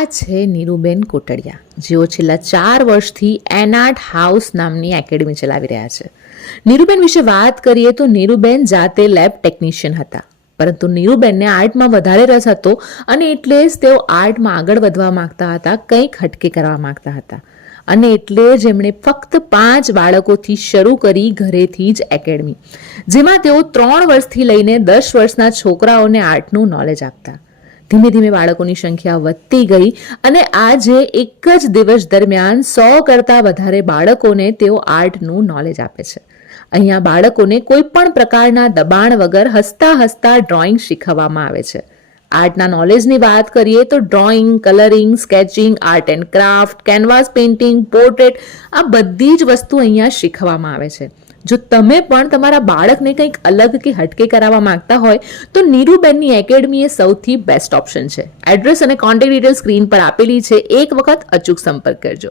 આ છે નીરુબેન કોટડિયા, જેઓ છેલ્લા 4 વર્ષથી એનઆર્ટ હાઉસ નામની એકેડમી ચલાવી રહ્યા છે. નીરુબેન વિશે વાત કરીએ તો નીરુબેન જાતે લેબ ટેકનિશિયન હતા, પરંતુ નીરુબેનને આર્ટમાં વધારે રસ હતો અને એટલે જ તેઓ આર્ટમાં આગળ વધવા માંગતા હતા, કંઈક હટકે કરવા માંગતા હતા. અને એટલે જ એમણે ફક્ત 5 બાળકોથી શરૂ કરી ઘરેથી જ એકેડમી, જેમાં તેઓ 3 વર્ષથી લઈને 10 વર્ષના છોકરાઓને આર્ટનું નોલેજ આપતા. ધીમે ધીમે બાળકોની સંખ્યા વધતી ગઈ અને આજે એક જ દિવસ દરમિયાન 100 કરતાં વધારે બાળકોને તેઓ આર્ટનું નોલેજ આપે છે. અહીંયા બાળકોને કોઈ પણ પ્રકારના દબાણ વગર હસતા હસતા ડ્રોઈંગ શીખવવામાં આવે છે. આર્ટના નોલેજની વાત કરીએ તો drawing, colouring, sketching, art and craft, canvas painting, portrait, આ બધી જ વસ્તુ અહીંયા શીખવવામાં આવે છે. જો તમે પણ તમારા બાળકને કંઈક અલગ કે હટકે કરાવવા માંગતા હોય તો નીરુબેનની એકેડમી એ સૌથી બેસ્ટ ઓપ્શન છે. એડ્રેસ અને કોન્ટેક્ટ ડિટેલ સ્ક્રીન પર આપેલી છે, એક વખત અચૂક સંપર્ક કરજો.